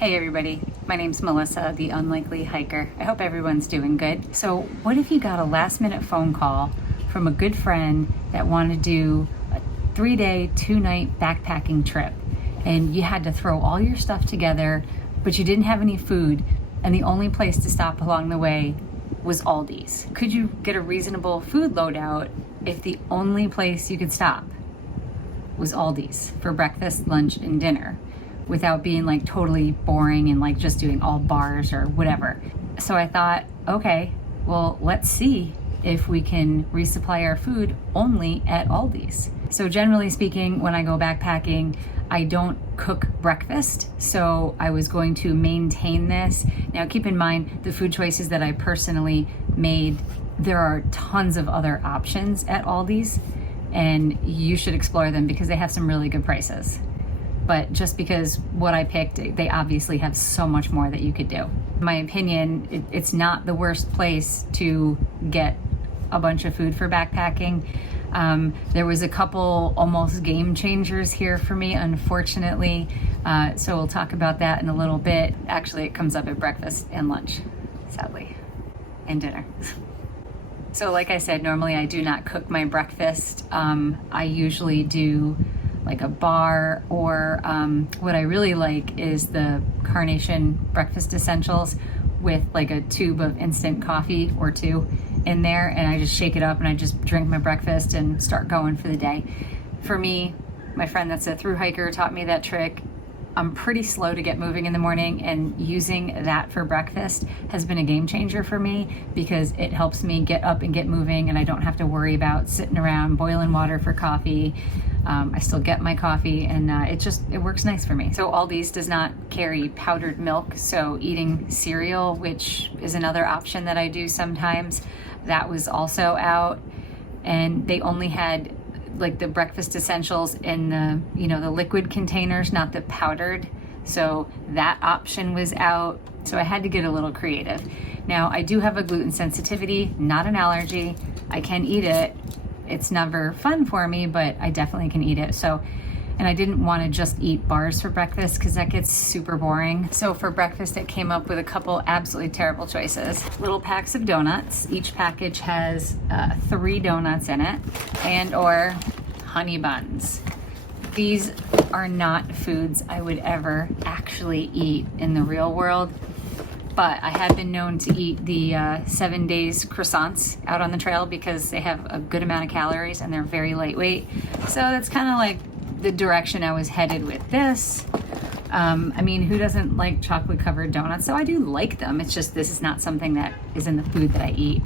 Hey everybody, my name's Melissa, the Unlikely Hiker. I hope everyone's doing good. So what if you got a last minute phone call from a good friend that wanted to do a 3-day, 2-night backpacking trip, and you had to throw all your stuff together, but you didn't have any food, and the only place to stop along the way was Aldi's? Could you get a reasonable food loadout if the only place you could stop was Aldi's for breakfast, lunch, and dinner, without being like totally boring and like just doing all bars or whatever? So I thought, okay, well, let's see if we can resupply our food only at Aldi's. So generally speaking, when I go backpacking, I don't cook breakfast, so I was going to maintain this. Now keep in mind, the food choices that I personally made, there are tons of other options at Aldi's, and you should explore them because they have some really good prices. But just because what I picked, they obviously have so much more that you could do. In my opinion, it's not the worst place to get a bunch of food for backpacking. There was a couple almost game changers here for me, unfortunately. So we'll talk about that in a little bit. Actually, it comes up at breakfast and lunch, sadly, and dinner. So like I said, normally I do not cook my breakfast. I usually do like a bar, or what I really like is the Carnation breakfast essentials with like a tube of instant coffee or two in there, and I just shake it up and I just drink my breakfast and start going for the day. For me, my friend that's a thru hiker taught me that trick. I'm pretty slow to get moving in the morning, and using that for breakfast has been a game changer for me because it helps me get up and get moving, and I don't have to worry about sitting around boiling water for coffee. I still get my coffee, and it works nice for me. So Aldi's does not carry powdered milk, so eating cereal, which is another option that I do sometimes, that was also out. And they only had like the breakfast essentials in the, the liquid containers, not the powdered. So that option was out. So I had to get a little creative. Now I do have a gluten sensitivity, not an allergy. I can eat it. It's never fun for me, but I definitely can eat it. So, and I didn't want to just eat bars for breakfast because that gets super boring. So for breakfast, it came up with a couple absolutely terrible choices. Little packs of donuts. Each package has 3 donuts in it, and or honey buns. These are not foods I would ever actually eat in the real world. But I have been known to eat the 7 days croissants out on the trail because they have a good amount of calories and they're very lightweight. So that's kind of like the direction I was headed with this. I mean, who doesn't like chocolate covered donuts? So I do like them. It's just this is not something that is in the food that I eat.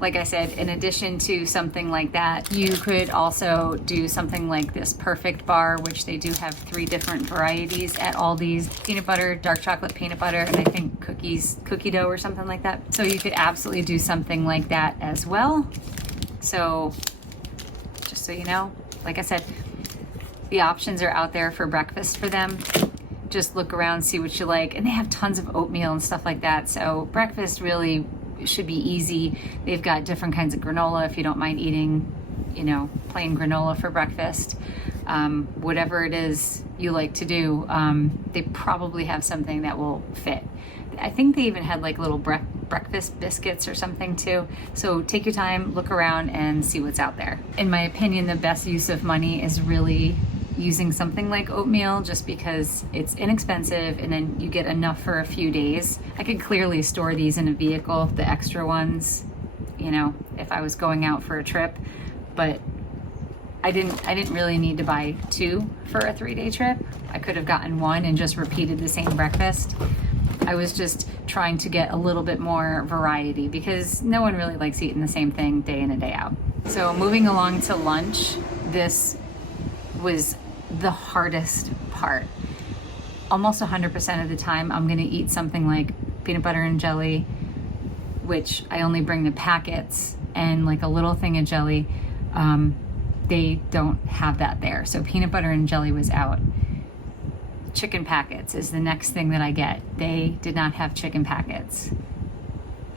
Like I said, in addition to something like that, you could also do something like this perfect bar, which they do have 3 different varieties at Aldi's: peanut butter, dark chocolate peanut butter, and I think cookie dough or something like that. So you could absolutely do something like that as well. So just so you know, like I said, the options are out there for breakfast for them. Just look around, see what you like. And they have tons of oatmeal and stuff like that. So breakfast really should be easy. They've got different kinds of granola if you don't mind eating, plain granola for breakfast. Whatever it is you like to do, they probably have something that will fit. I think they even had like little breakfast biscuits or something too. So take your time, look around and see what's out there. In my opinion, the best use of money is really using something like oatmeal, just because it's inexpensive and then you get enough for a few days. I could clearly store these in a vehicle, the extra ones, if I was going out for a trip, but I didn't really need to buy 2 for a 3-day trip. I could have gotten 1 and just repeated the same breakfast. I was just trying to get a little bit more variety because no one really likes eating the same thing day in and day out. So moving along to lunch, this was the hardest part. Almost 100% of the time I'm gonna eat something like peanut butter and jelly, which I only bring the packets, and like a little thing of jelly. They don't have that there. So peanut butter and jelly was out. Chicken packets is the next thing that I get. They did not have chicken packets.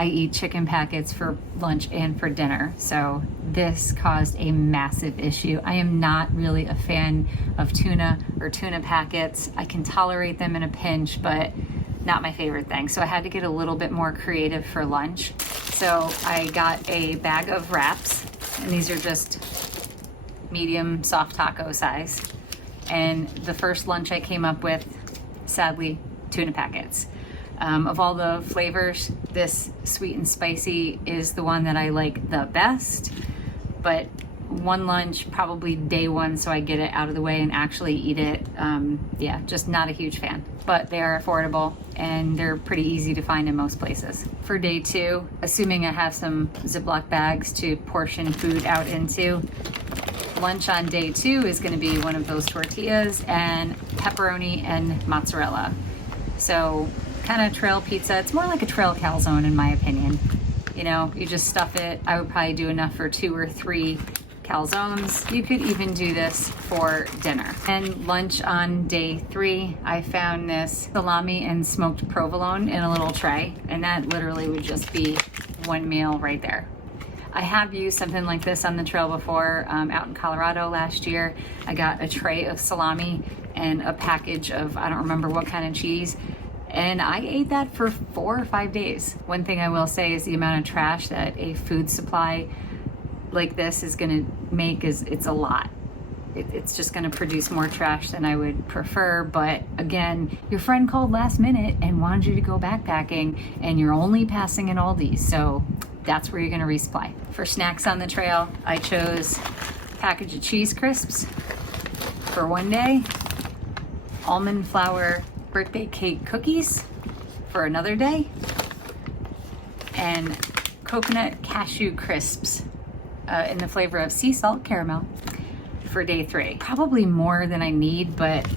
I eat chicken packets for lunch and for dinner. So this caused a massive issue. I am not really a fan of tuna or tuna packets. I can tolerate them in a pinch, but not my favorite thing. So I had to get a little bit more creative for lunch. So I got a bag of wraps, and these are just medium soft taco size. And the first lunch I came up with, sadly, tuna packets. Of all the flavors, this sweet and spicy is the one that I like the best, but one lunch, probably day one, so I get it out of the way and actually eat it. Yeah, just not a huge fan, but they are affordable and they're pretty easy to find in most places. For day two, assuming I have some Ziploc bags to portion food out into, lunch on day two is gonna be one of those tortillas and pepperoni and mozzarella. So kind of trail pizza. It's more like a trail calzone in my opinion. You know, you just stuff it. I would probably do enough for 2 or 3 calzones. You could even do this for dinner. And lunch on day 3, I found this salami and smoked provolone in a little tray, and that literally would just be one meal right there. I have used something like this on the trail before. Out in Colorado last year, I got a tray of salami and a package of, I don't remember what kind of cheese, and I ate that for 4 or 5 days. One thing I will say is the amount of trash that a food supply like this is gonna make it's a lot. It's just gonna produce more trash than I would prefer, but again, your friend called last minute and wanted you to go backpacking, and you're only passing an Aldi, so that's where you're gonna resupply. For snacks on the trail, I chose a package of cheese crisps for one day, almond flour birthday cake cookies for another day, and coconut cashew crisps in the flavor of sea salt caramel for day 3. Probably more than I need, but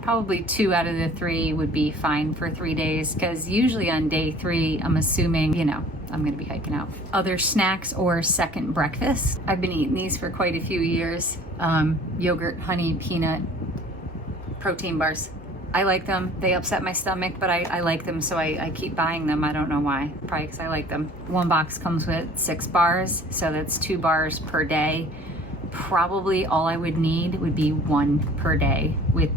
probably 2 out of the 3 would be fine for 3 days, because usually on day 3, I'm assuming, you know, I'm gonna be hiking out. Other snacks or second breakfast. I've been eating these for quite a few years. Yogurt, honey, peanut, protein bars. I like them. They upset my stomach, but I like them, so I keep buying them. I don't know why. Probably because I like them. One box comes with 6 bars, so that's 2 bars per day. Probably all I would need would be 1 per day with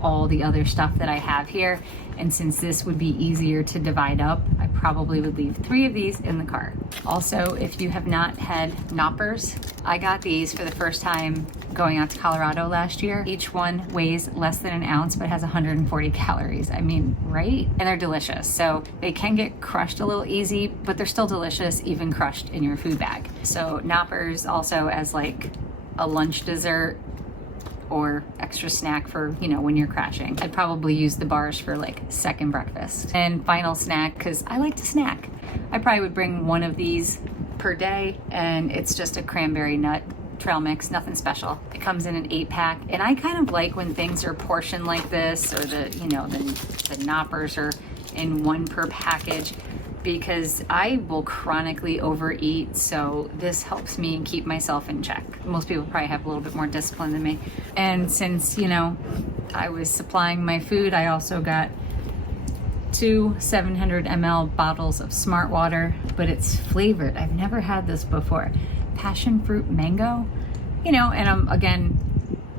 all the other stuff that I have here. And since this would be easier to divide up, I probably would leave 3 of these in the car. Also, if you have not had Knoppers, I got these for the first time going out to Colorado last year. Each one weighs less than an ounce, but has 140 calories. I mean, right? And they're delicious. So they can get crushed a little easy, but they're still delicious, even crushed in your food bag. So Knoppers also as like a lunch dessert or extra snack for, you know, when you're crashing. I'd probably use the bars for like second breakfast. And final snack, because I like to snack. I probably would bring 1 of these per day, and it's just a cranberry nut trail mix, nothing special. It comes in an 8-pack, and I kind of like when things are portioned like this, or the, you know, the Knoppers are in 1 per package, because I will chronically overeat, so this helps me keep myself in check. Most people probably have a little bit more discipline than me. And since, you know, I was supplying my food, I also got 2 700 ml bottles of Smart Water, but it's flavored. I've never had this before. Passion fruit mango, you know, and I'm again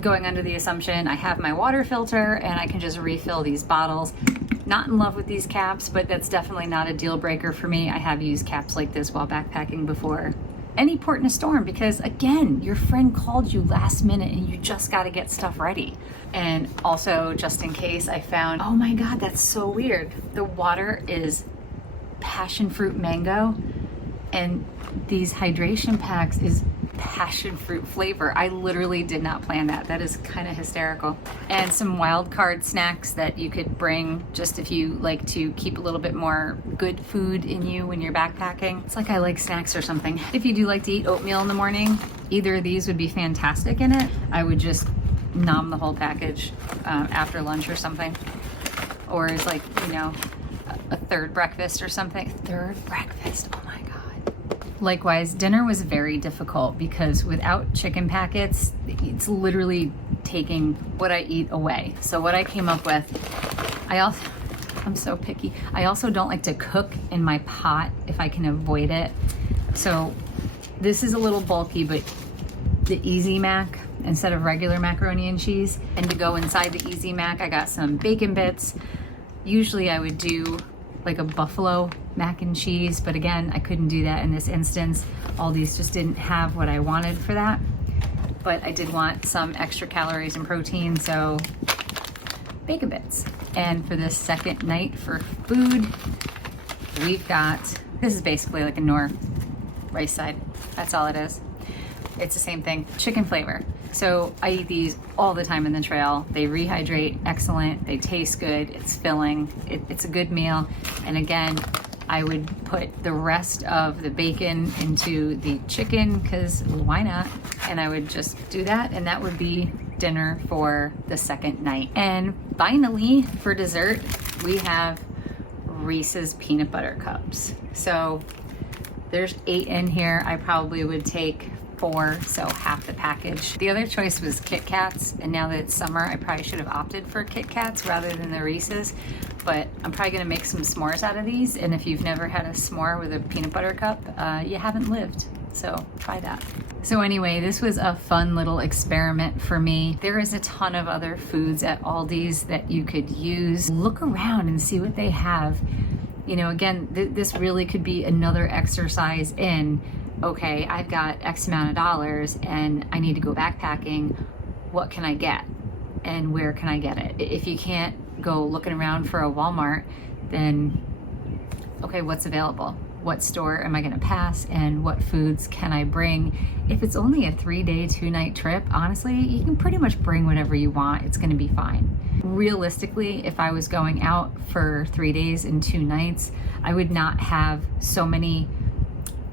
going under the assumption I have my water filter and I can just refill these bottles. Not in love with these caps, but that's definitely not a deal breaker for me. I have used caps like this while backpacking before. Any port in a storm, because again, your friend called you last minute and you just got to get stuff ready. And also, just in case, I found, oh my God, that's so weird. The water is passion fruit mango, and these hydration packs is passion fruit flavor. I literally did not plan that. That is kind of hysterical. And some wild card snacks that you could bring just if you like to keep a little bit more good food in you when you're backpacking. It's like I like snacks or something. If you do like to eat oatmeal in the morning, either of these would be fantastic in it. I would just nom the whole package after lunch or something. Or it's like, you know, a third breakfast or something. Third breakfast, oh my God. Likewise, dinner was very difficult because without chicken packets, it's literally taking what I eat away. So what I came up with, I'm so picky. I also don't like to cook in my pot if I can avoid it. So this is a little bulky, but the Easy Mac instead of regular macaroni and cheese. And to go inside the Easy Mac, I got some bacon bits. Usually I would do like a buffalo mac and cheese, but again, I couldn't do that in this instance. Aldi's just didn't have what I wanted for that. But I did want some extra calories and protein, so bacon bits. And for this second night for food, we've got, this is basically like a Knorr rice side. That's all it is. It's the same thing, chicken flavor. So I eat these all the time in the trail. They rehydrate, excellent. They taste good, it's filling. It's a good meal. And again, I would put the rest of the bacon into the chicken because why not? And I would just do that, and that would be dinner for the second night. And finally, for dessert, we have Reese's peanut butter cups. So there's 8 in here. I probably would take 4, so half the package. The other choice was Kit Kats, and now that it's summer, I probably should have opted for Kit Kats rather than the Reese's, but I'm probably gonna make some s'mores out of these, and if you've never had a s'more with a peanut butter cup, you haven't lived, so try that. So anyway, this was a fun little experiment for me. There is a ton of other foods at Aldi's that you could use. Look around and see what they have. You know, again, this really could be another exercise in, okay, I've got X amount of dollars and I need to go backpacking. What can I get? And where can I get it? If you can't go looking around for a Walmart, then okay, what's available? What store am I gonna pass, and what foods can I bring? If it's only a 3-day, 2-night trip, honestly, you can pretty much bring whatever you want. It's gonna be fine. Realistically, if I was going out for 3 days and 2 nights, I would not have so many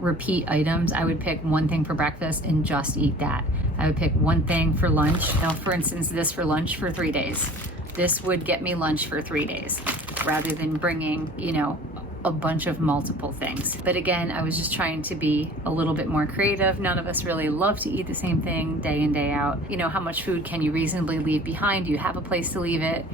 repeat items. I would pick one thing for breakfast and just eat that. I would pick one thing for lunch. Now, for instance, this for lunch for 3 days. This would get me lunch for 3 days rather than bringing, you know, a bunch of multiple things. But again, I was just trying to be a little bit more creative. None of us really love to eat the same thing day in, day out. You know, how much food can you reasonably leave behind? Do you have a place to leave it?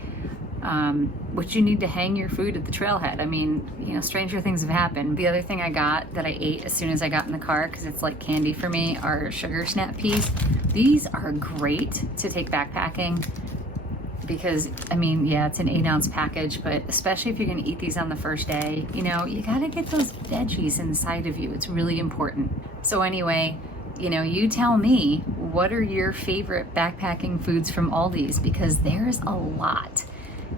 Would you need to hang your food at the trailhead? I mean, you know, stranger things have happened. The other thing I got that I ate as soon as I got in the car, because it's like candy for me, are sugar snap peas. These are great to take backpacking because, I mean, yeah, it's an 8-ounce package, but especially if you're gonna eat these on the first day, you know, you gotta get those veggies inside of you. It's really important. So anyway, you know, you tell me, what are your favorite backpacking foods from Aldi's? Because there's a lot.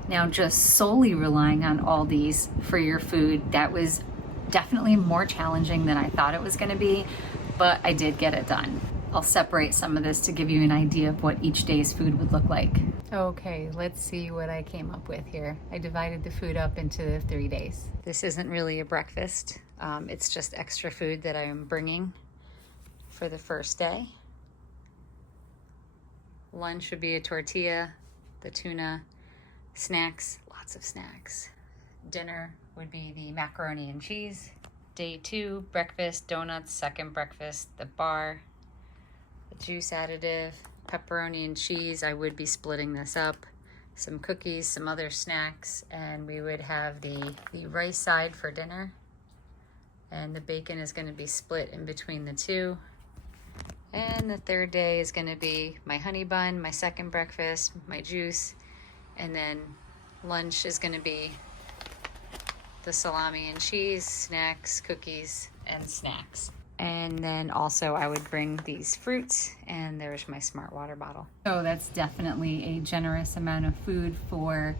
Now, just solely relying on Aldi's for your food, that was definitely more challenging than I thought it was gonna be, but I did get it done. I'll separate some of this to give you an idea of what each day's food would look like. Okay, let's see what I came up with here. I divided the food up into the 3 days. This isn't really a breakfast. It's just extra food that I'm bringing for the first day. Lunch would be a tortilla, the tuna, snacks, lots of snacks. Dinner would be the macaroni and cheese. Day 2, breakfast, donuts, second breakfast, the bar, the juice additive, pepperoni and cheese. I would be splitting this up. Some cookies, some other snacks, and we would have the rice side for dinner. And the bacon is gonna be split in between the two. And the third day is gonna be my honey bun, my second breakfast, my juice, and then lunch is gonna be the salami and cheese, snacks, cookies, and snacks. And then also I would bring these fruits, and there's my smart water bottle. So that's definitely a generous amount of food for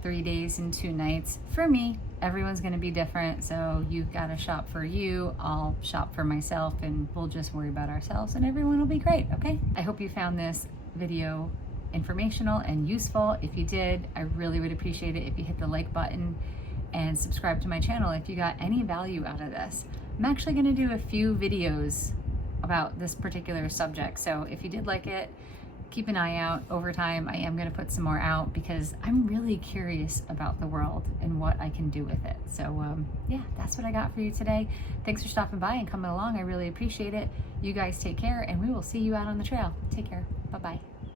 3 days and 2 nights. For me, everyone's gonna be different, so you've gotta shop for you, I'll shop for myself, and we'll just worry about ourselves and everyone will be great, okay? I hope you found this video informational and useful. If you did, I really would appreciate it if you hit the like button and subscribe to my channel if you got any value out of this. I'm actually gonna do a few videos about this particular subject, so if you did like it, keep an eye out. Over time, I am gonna put some more out because I'm really curious about the world and what I can do with it. So yeah, that's what I got for you today. Thanks for stopping by and coming along. I really appreciate it. You guys take care, and we will see you out on the trail. Take care, bye-bye.